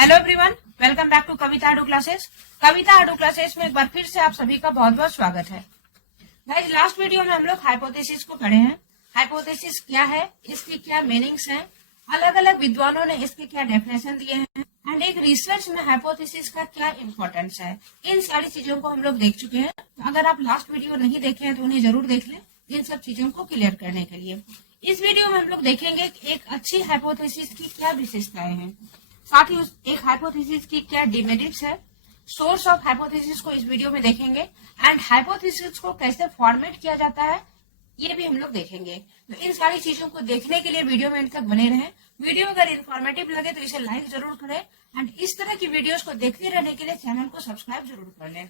Hello everyone, welcome back to Kavita Adu classes. Kavita Adu classes में एक बार फिर से आप सभी का बहुत बहुत स्वागत है। गाइस, लास्ट वीडियो में हम लोग हाइपोथेसिस को पढ़े हैं। हाइपोथेसिस क्या है, इसकी क्या मीनिंग्स हैं, अलग अलग विद्वानों ने इसके क्या डेफिनेशन दिए हैं एंड एक रिसर्च में हाइपोथेसिस का क्या इम्पोर्टेंस है, इन सारी चीजों को हम लोग देख चुके हैं। अगर आप लास्ट वीडियो नहीं देखे हैं तो उन्हें जरूर देख लें इन सब चीजों को क्लियर करने के लिए। इस वीडियो में हम लोग देखेंगे एक अच्छी हाइपोथेसिस की क्या विशेषताएं हैं, साथ ही एक हाइपोथेसिस की क्या डिमेरिट्स है, सोर्स ऑफ हाइपोथेसिस को इस वीडियो में देखेंगे एंड हाइपोथेसिस को कैसे फॉर्मेट किया जाता है ये भी हम लोग देखेंगे। तो इन सारी चीजों को देखने के लिए वीडियो में अंत तक बने रहें। वीडियो अगर इन्फॉर्मेटिव लगे तो इसे लाइक जरूर करें एंड इस तरह की वीडियोस को देखते रहने के लिए चैनल को सब्सक्राइब जरूर कर लें।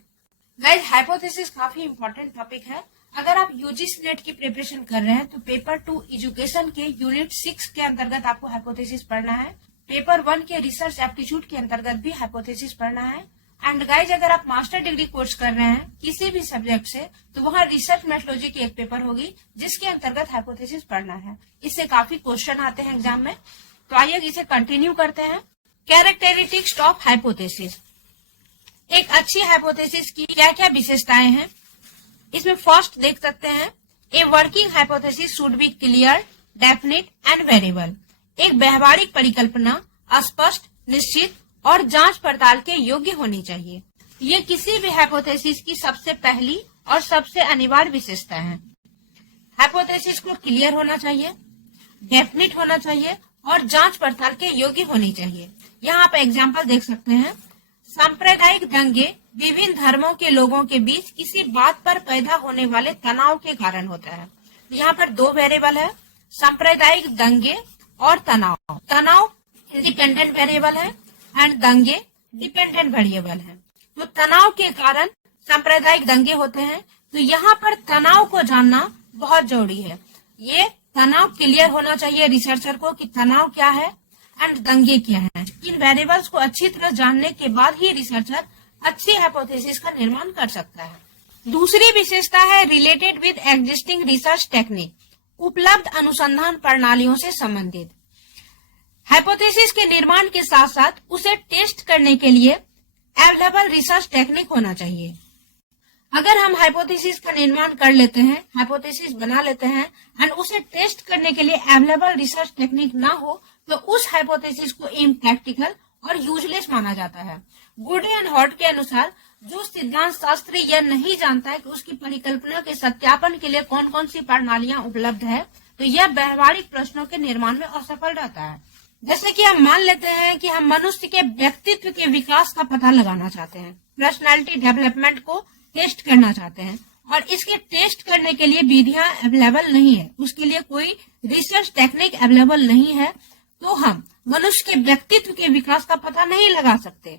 गाइस, हाइपोथेसिस काफी इंपॉर्टेंट टॉपिक है। अगर आप यूजीसी नेट की प्रिपरेशन कर रहे हैं तो पेपर 2 एजुकेशन के यूनिट 6 के अंतर्गत आपको हाइपोथेसिस पढ़ना है। पेपर 1 के रिसर्च एप्टीट्यूड के अंतर्गत भी हाइपोथेसिस पढ़ना है। एंड गाइज, अगर आप मास्टर डिग्री कोर्स कर रहे हैं किसी भी सब्जेक्ट से तो वहाँ रिसर्च मेथोडोलॉजी की एक पेपर होगी जिसके अंतर्गत हाइपोथेसिस पढ़ना है। इससे काफी क्वेश्चन आते हैं एग्जाम में। तो आइए इसे कंटिन्यू करते हैं। कैरेक्टरिस्टिक्स ऑफ हाइपोथेसिस, एक अच्छी हाइपोथेसिस की क्या क्या विशेषताएं हैं इसमें फर्स्ट देख सकते हैं। A working hypothesis should be clear, definite and variable. एक व्यवहारिक परिकल्पना स्पष्ट, निश्चित और जांच पड़ताल के योग्य होनी चाहिए। ये किसी भी हाइपोथेसिस की सबसे पहली और सबसे अनिवार्य विशेषता है। हाइपोथेसिस को क्लियर होना चाहिए, डेफिनिट होना चाहिए और जांच पड़ताल के योग्य होनी चाहिए। यहाँ आप एग्जाम्पल देख सकते हैं। सांप्रदायिक दंगे विभिन्न धर्मों के लोगों के बीच किसी बात पर पैदा होने वाले तनाव के कारण होता है। यहाँ पर दो वेरिएबल है, सांप्रदायिक दंगे और तनाव। तनाव इंडिपेंडेंट वेरिएबल है एंड दंगे डिपेंडेंट वेरिएबल है। तो तनाव के कारण सांप्रदायिक दंगे होते हैं। तो यहाँ पर तनाव को जानना बहुत जरूरी है। ये तनाव क्लियर होना चाहिए रिसर्चर को कि तनाव क्या है एंड दंगे क्या है। इन वेरिएबल्स को अच्छी तरह जानने के बाद ही रिसर्चर अच्छी हाइपोथेसिस का निर्माण कर सकता है। दूसरी विशेषता है related with existing research technique, उपलब्ध अनुसंधान प्रणालियों से संबंधित। हाइपोथेसिस के निर्माण के साथ साथ उसे टेस्ट करने के लिए अवेलेबल रिसर्च टेक्निक होना चाहिए। अगर हम हाइपोथेसिस का निर्माण कर लेते हैं, हाइपोथेसिस बना लेते हैं एंड उसे टेस्ट करने के लिए अवेलेबल रिसर्च टेक्निक ना हो तो उस हाइपोथेसिस को इम्प्रैक्टिकल और यूजलेस माना जाता है। गुडे एंड हॉट के अनुसार जो सिद्धांत शास्त्री यह नहीं जानता है कि उसकी परिकल्पना के सत्यापन के लिए कौन कौन सी प्रणालियां उपलब्ध है तो यह व्यवहारिक प्रश्नों के निर्माण में असफल रहता है। जैसे कि हम मान लेते हैं कि हम मनुष्य के व्यक्तित्व के विकास का पता लगाना चाहते हैं, पर्सनालिटी डेवलपमेंट को टेस्ट करना चाहते हैं और इसके टेस्ट करने के लिए विधियां अवेलेबल नहीं है, उसके लिए कोई रिसर्च टेक्निक अवेलेबल नहीं है, तो हम मनुष्य के व्यक्तित्व के विकास का पता नहीं लगा सकते।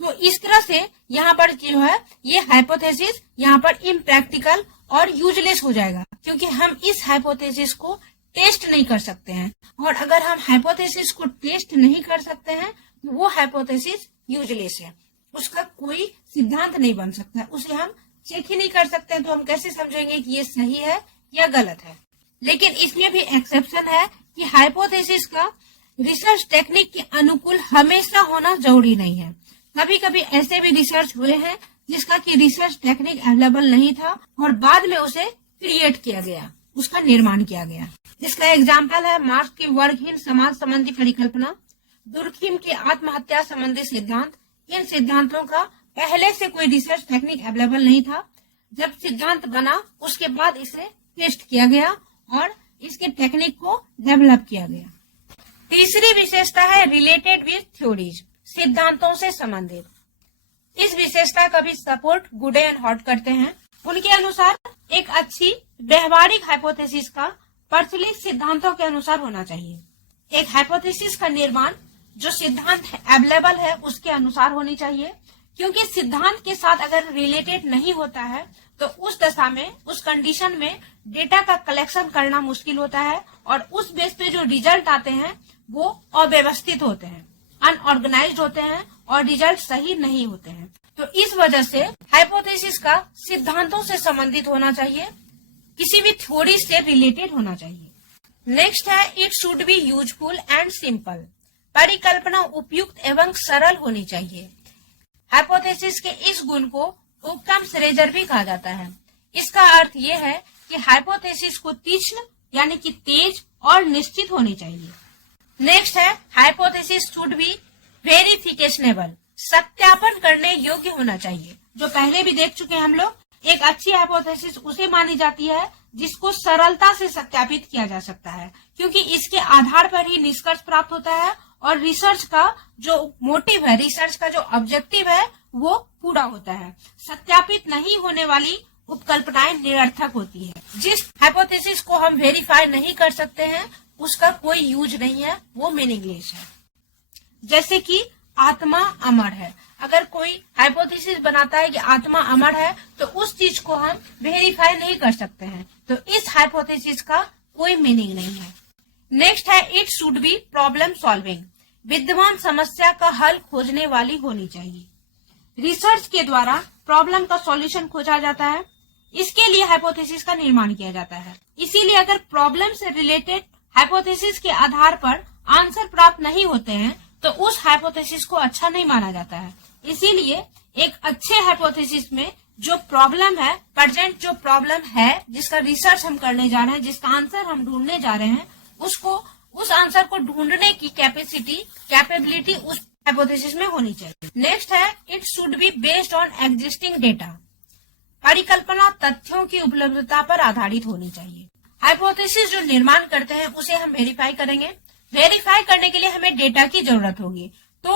तो इस तरह से यहाँ पर जो है ये हाइपोथेसिस यहाँ पर इम्प्रैक्टिकल और यूजलेस हो जाएगा क्योंकि हम इस हाइपोथेसिस को टेस्ट नहीं कर सकते हैं। और अगर हम हाइपोथेसिस को टेस्ट नहीं कर सकते हैं तो वो हाइपोथेसिस यूजलेस है, उसका कोई सिद्धांत नहीं बन सकता, उसे हम चेक ही नहीं कर सकते हैं। तो हम कैसे समझेंगे कि ये सही है या गलत है। लेकिन इसमें भी एक्सेप्शन है कि हाइपोथेसिस का रिसर्च टेक्निक के अनुकूल हमेशा होना जरूरी नहीं है। कभी कभी ऐसे भी रिसर्च हुए हैं जिसका कि रिसर्च टेक्निक अवेलेबल नहीं था और बाद में उसे क्रिएट किया गया, उसका निर्माण किया गया। जिसका एग्जाम्पल है मार्क्स की वर्गहीन समाज संबंधी परिकल्पना, दुर्खिम के आत्महत्या संबंधी सिद्धांत। इन सिद्धांतों का पहले से कोई रिसर्च टेक्निक अवेलेबल नहीं था। जब सिद्धांत बना उसके बाद इसे टेस्ट किया गया और इसके टेक्निक को डेवलप किया गया। तीसरी विशेषता है रिलेटेड विद थ्योरीज, सिद्धांतों से संबंधित। इस विशेषता का भी सपोर्ट गुडे एंड हॉट करते हैं। उनके अनुसार एक अच्छी व्यवहारिक हाइपोथेसिस का प्रचलित सिद्धांतों के अनुसार होना चाहिए। एक हाइपोथेसिस का निर्माण जो सिद्धांत अवेलेबल है उसके अनुसार होनी चाहिए, क्योंकि सिद्धांत के साथ अगर रिलेटेड नहीं होता है तो उस दशा में, उस कंडीशन में डेटा का कलेक्शन करना मुश्किल होता है और उस बेस पे जो रिजल्ट आते हैं वो अव्यवस्थित होते हैं, अनऑर्गेनाइज्ड होते हैं और रिजल्ट सही नहीं होते हैं। तो इस वजह से हाइपोथेसिस का सिद्धांतों से संबंधित होना चाहिए, किसी भी थ्योरी से रिलेटेड होना चाहिए। नेक्स्ट है it should be useful and simple. परिकल्पना उपयुक्त एवं सरल होनी चाहिए। हाइपोथेसिस के इस गुण को उक्तम श्रेजर भी कहा जाता है। इसका अर्थ यह है कि हाइपोथेसिस को तीक्ष्ण यानी कि तेज और निश्चित होनी चाहिए। नेक्स्ट है हाइपोथेसिस शुड बी वेरिफिकेशनेबल, सत्यापन करने योग्य होना चाहिए। जो पहले भी देख चुके हैं हम लोग, एक अच्छी हाइपोथेसिस उसे मानी जाती है जिसको सरलता से सत्यापित किया जा सकता है, क्योंकि इसके आधार पर ही निष्कर्ष प्राप्त होता है और रिसर्च का जो मोटिव है, रिसर्च का जो ऑब्जेक्टिव है वो पूरा होता है। सत्यापित नहीं होने वाली उपकल्पनाएं निरर्थक होती है। जिस हाइपोथेसिस को हम वेरीफाई नहीं कर सकते हैं उसका कोई यूज नहीं है, वो मीनिंगलेस है। जैसे कि आत्मा अमर है, अगर कोई हाइपोथेसिस बनाता है कि आत्मा अमर है तो उस चीज को हम वेरीफाई नहीं कर सकते हैं, तो इस हाइपोथेसिस का कोई मीनिंग नहीं है। नेक्स्ट है it should be problem solving, विद्यमान समस्या का हल खोजने वाली होनी चाहिए। रिसर्च के द्वारा प्रॉब्लम का सॉल्यूशन खोजा जाता है, इसके लिए हाइपोथेसिस का निर्माण किया जाता है। इसीलिए अगर प्रॉब्लम से रिलेटेड हाइपोथेसिस के आधार पर आंसर प्राप्त नहीं होते हैं तो उस हाइपोथेसिस को अच्छा नहीं माना जाता है। इसीलिए एक अच्छे हाइपोथेसिस में जो प्रॉब्लम है, प्रेजेंट जो प्रॉब्लम है जिसका रिसर्च हम करने जा रहे हैं, जिसका आंसर हम ढूंढने जा रहे हैं, उस आंसर को ढूंढने की कैपेबिलिटी उस हाइपोथेसिस में होनी चाहिए। नेक्स्ट है it should be based on existing data, परिकल्पना तथ्यों की उपलब्धता पर आधारित होनी चाहिए। हाइपोथेसिस जो निर्माण करते हैं उसे हम वेरीफाई करेंगे। वेरीफाई करने के लिए हमें डेटा की जरूरत होगी, तो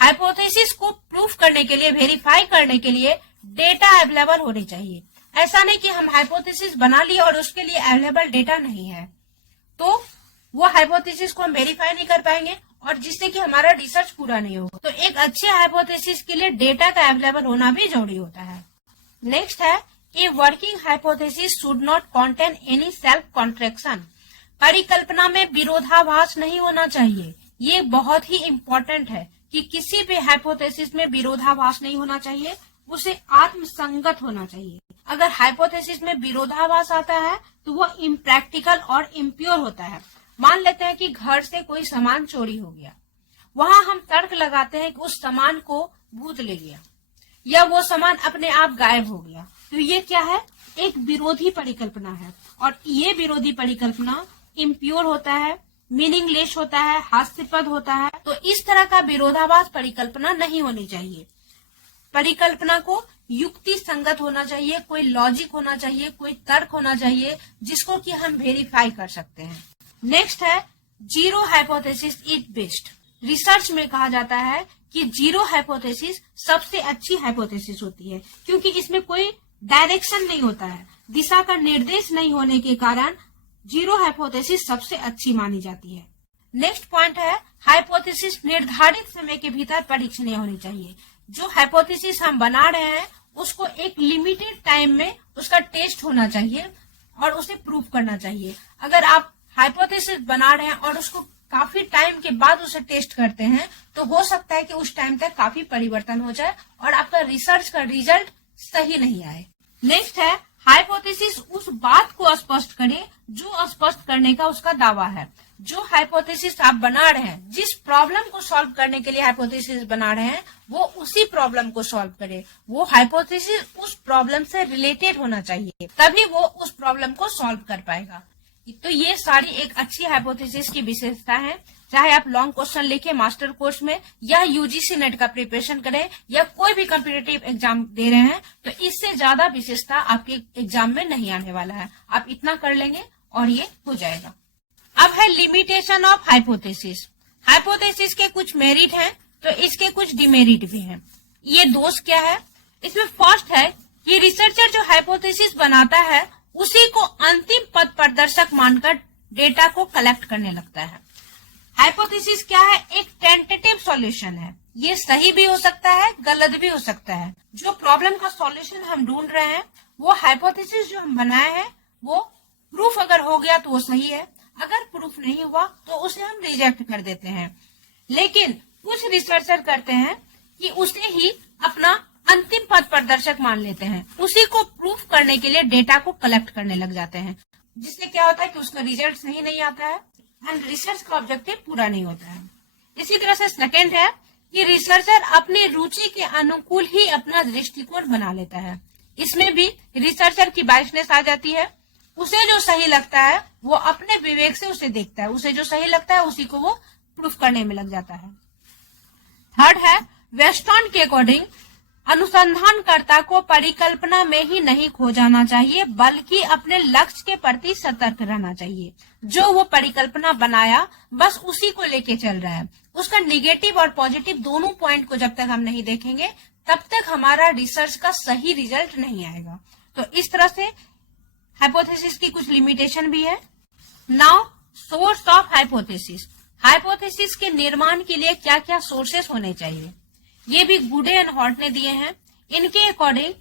हाइपोथेसिस को प्रूफ करने के लिए, वेरीफाई करने के लिए डेटा अवेलेबल होनी चाहिए। ऐसा नहीं कि हम हाइपोथेसिस बना लिए और उसके लिए अवेलेबल डेटा नहीं है, तो वो हाइपोथेसिस को हम वेरीफाई नहीं कर पाएंगे और जिससे कि हमारा रिसर्च पूरा नहीं होगा। तो एक अच्छे हाइपोथेसिस के लिए डेटा का अवेलेबल होना भी जरूरी होता है। नेक्स्ट है a working hypothesis should not contain any self contraction, परिकल्पना में विरोधाभास नहीं होना चाहिए। ये बहुत ही इम्पोर्टेंट है कि किसी भी हाइपोथेसिस में विरोधाभास नहीं होना चाहिए, उसे आत्मसंगत होना चाहिए। अगर हाइपोथेसिस में विरोधाभास आता है तो वो इम्प्रैक्टिकल और इम्प्योर होता है। मान लेते हैं कि घर से कोई सामान चोरी हो गया, वहां हम तर्क लगाते हैं कि उस सामान को भूत ले गया या वो सामान अपने आप गायब हो गया, तो ये क्या है, एक विरोधी परिकल्पना है। और ये विरोधी परिकल्पना इम्प्योर होता है, मीनिंगलेस होता है, हास्यास्पद होता है। तो इस तरह का विरोधाभास परिकल्पना नहीं होनी चाहिए। परिकल्पना को युक्ति संगत होना चाहिए, कोई लॉजिक होना चाहिए, कोई तर्क होना चाहिए जिसको कि हम वेरीफाई कर सकते हैं। नेक्स्ट है zero hypothesis is best. Research में कहा जाता है कि जीरो हाइपोथेसिस सबसे अच्छी हाइपोथेसिस होती है, क्योंकि इसमें कोई डायरेक्शन नहीं होता है, दिशा का निर्देश नहीं होने के कारण जीरो हाइपोथेसिस सबसे अच्छी मानी जाती है। नेक्स्ट पॉइंट है हाइपोथेसिस निर्धारित समय के भीतर परीक्षणीय होनी चाहिए। जो हाइपोथेसिस हम बना रहे हैं उसको एक लिमिटेड टाइम में उसका टेस्ट होना चाहिए और उसे प्रूव करना चाहिए। अगर आप हाइपोथेसिस बना रहे हैं और उसको काफी टाइम के बाद उसे टेस्ट करते हैं तो हो सकता है कि उस टाइम तक काफी परिवर्तन हो जाए और आपका रिसर्च का रिजल्ट सही नहीं आए। नेक्स्ट है हाइपोथेसिस उस बात को स्पष्ट करे जो स्पष्ट करने का उसका दावा है। जो हाइपोथेसिस आप बना रहे हैं, जिस प्रॉब्लम को सॉल्व करने के लिए हाइपोथेसिस बना रहे हैं, वो उसी प्रॉब्लम को सॉल्व करे। वो हाइपोथेसिस उस प्रॉब्लम से रिलेटेड होना चाहिए, तभी वो उस प्रॉब्लम को सॉल्व कर पाएगा। तो ये सारी एक अच्छी हाइपोथेसिस की विशेषता है। चाहे आप लॉन्ग क्वेश्चन लिखे मास्टर कोर्स में या यूजीसी नेट का प्रिपरेशन करें या कोई भी कॉम्पिटिटिव एग्जाम दे रहे हैं, तो इससे ज्यादा विशेषता आपके एग्जाम में नहीं आने वाला है। आप इतना कर लेंगे और ये हो जाएगा। अब है लिमिटेशन ऑफ हाइपोथेसिस। हाइपोथेसिस के कुछ मेरिट हैं तो इसके कुछ डिमेरिट भी हैं। ये दोष क्या है? इसमें फर्स्ट है कि रिसर्चर जो हाइपोथेसिस बनाता है उसी को अंतिम पथ प्रदर्शक मानकर डेटा को कलेक्ट करने लगता है। हाइपोथेसिस क्या है? एक टेंटेटिव सॉल्यूशन है। ये सही भी हो सकता है, गलत भी हो सकता है। जो प्रॉब्लम का सॉल्यूशन हम ढूंढ रहे हैं, वो हाइपोथेसिस जो हम बनाए हैं, वो प्रूफ अगर हो गया तो वो सही है, अगर प्रूफ नहीं हुआ तो उसे हम रिजेक्ट कर देते हैं। लेकिन कुछ रिसर्चर करते हैं कि उसे ही अपना अंतिम पथ प्रदर्शक मान लेते हैं, उसी को प्रूफ करने के लिए डेटा को कलेक्ट करने लग जाते हैं, जिससे क्या होता है कि उसका रिजल्ट सही नहीं आता है एंड रिसर्च का ऑब्जेक्टिव पूरा नहीं होता है। इसी तरह से सेकंड है कि रिसर्चर अपनी रुचि के अनुकूल ही अपना दृष्टिकोण बना लेता है। इसमें भी रिसर्चर की बाइसनेस आ जाती है। उसे जो सही लगता है वो अपने विवेक से उसे देखता है, उसे जो सही लगता है उसी को वो प्रूफ करने में लग जाता है। थर्ड है वेस्टर्न के अकॉर्डिंग अनुसंधानकर्ता को परिकल्पना में ही नहीं खो जाना चाहिए, बल्कि अपने लक्ष्य के प्रति सतर्क रहना चाहिए। जो वो परिकल्पना बनाया बस उसी को लेके चल रहा है, उसका निगेटिव और पॉजिटिव दोनों पॉइंट को जब तक हम नहीं देखेंगे तब तक हमारा रिसर्च का सही रिजल्ट नहीं आएगा। तो इस तरह से हाइपोथेसिस की कुछ लिमिटेशन भी है। Now source of hypothesis, hypothesis के निर्माण के लिए क्या क्या सोर्सेस होने चाहिए, ये भी गुडे एंड हॉर्ट ने दिए हैं। इनके अकॉर्डिंग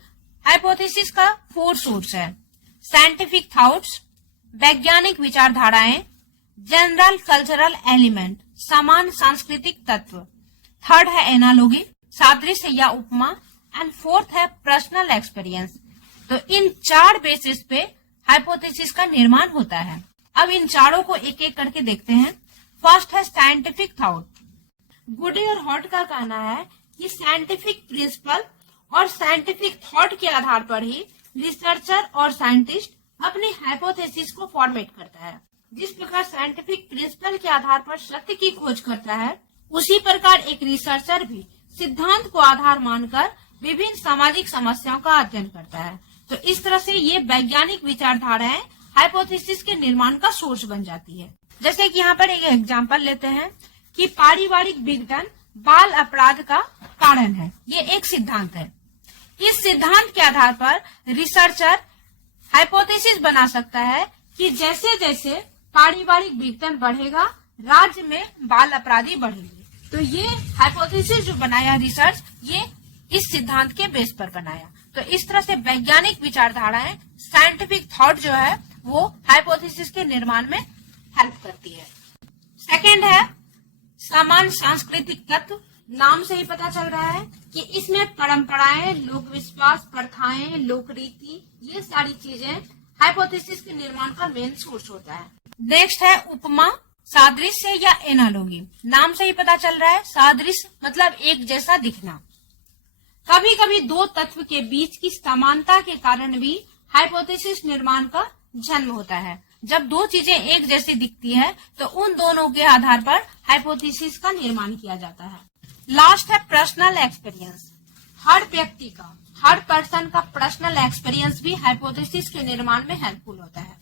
हाइपोथेसिस का 4 सोर्स है। साइंटिफिक थॉट्स, वैज्ञानिक विचारधाराएं, जनरल कल्चरल एलिमेंट, समान सांस्कृतिक तत्व। थर्ड है एनालॉजी, सादृश्य या उपमा, एंड फोर्थ है पर्सनल एक्सपीरियंस। तो इन 4 बेसिस पे हाइपोथेसिस का निर्माण होता है। अब इन चारों को एक एक करके देखते हैं। फर्स्ट है साइंटिफिक थॉट। गुडे और हॉट का कहना है कि साइंटिफिक प्रिंसिपल और साइंटिफिक थॉट के आधार पर ही रिसर्चर और साइंटिस्ट अपनी हाइपोथेसिस को फॉर्मेट करता है। जिस प्रकार साइंटिफिक प्रिंसिपल के आधार पर सत्य की खोज करता है, उसी प्रकार एक रिसर्चर भी सिद्धांत को आधार मानकर विभिन्न सामाजिक समस्याओं का अध्ययन करता है। तो इस तरह से ये वैज्ञानिक विचारधाराएं हाइपोथेसिस के निर्माण का सोर्स बन जाती है। जैसे कि यहाँ पर एक एग्जांपल लेते हैं कि पारिवारिक विघटन बाल अपराध का कारण है, ये एक सिद्धांत है। इस सिद्धांत के आधार पर रिसर्चर हाइपोथेसिस बना सकता है कि जैसे जैसे पारिवारिक विघटन बढ़ेगा राज्य में बाल अपराधी बढ़ेंगे। तो ये हाइपोथेसिस जो बनाया रिसर्च, ये इस सिद्धांत के बेस पर बनाया। तो इस तरह से वैज्ञानिक विचारधाराएं, साइंटिफिक थॉट जो है वो हाइपोथेसिस के निर्माण में हेल्प करती है। सेकेंड है समान सांस्कृतिक तत्व। नाम से ही पता चल रहा है कि इसमें परंपराएं, लोक विश्वास, प्रथाएं, लोक रीति, ये सारी चीजें हाइपोथेसिस के निर्माण का मेन सोर्स होता है। नेक्स्ट है उपमा, सादृश्य या एनालॉजी। नाम से ही पता चल रहा है, सादृश्य मतलब एक जैसा दिखना। कभी कभी 2 तत्व के बीच की समानता के कारण भी हाइपोथेसिस निर्माण का जन्म होता है। जब 2 चीजें एक जैसी दिखती है तो उन दोनों के आधार पर हाइपोथेसिस का निर्माण किया जाता है। लास्ट है पर्सनल एक्सपीरियंस। हर व्यक्ति का, हर पर्सन का पर्सनल एक्सपीरियंस भी हाइपोथेसिस के निर्माण में हेल्पफुल होता है।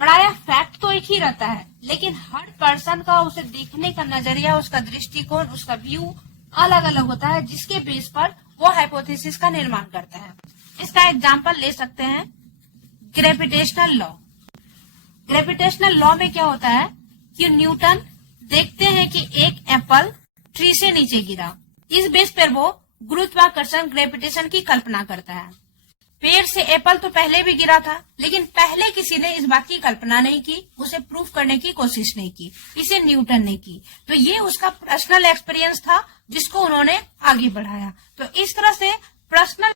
प्रायः फैक्ट तो एक ही रहता है, लेकिन हर पर्सन का उसे देखने का नजरिया, उसका दृष्टिकोण, उसका व्यू अलग अलग होता है, जिसके बेस पर वो हाइपोथेसिस का निर्माण करता है। इसका एग्जाम्पल ले सकते हैं ग्रेविटेशनल लॉ। ग्रेविटेशनल लॉ में क्या होता है कि न्यूटन देखते हैं कि एक एप्पल ट्री से नीचे गिरा। इस बेस पर वो गुरुत्वाकर्षण, ग्रेविटेशन की कल्पना करता है। पेड़ से एप्पल तो पहले भी गिरा था, लेकिन पहले किसी ने इस बात की कल्पना नहीं की, उसे प्रूफ करने की कोशिश नहीं की, इसे न्यूटन ने की। तो ये उसका पर्सनल एक्सपीरियंस था जिसको उन्होंने आगे बढ़ाया। तो इस तरह से पर्सनल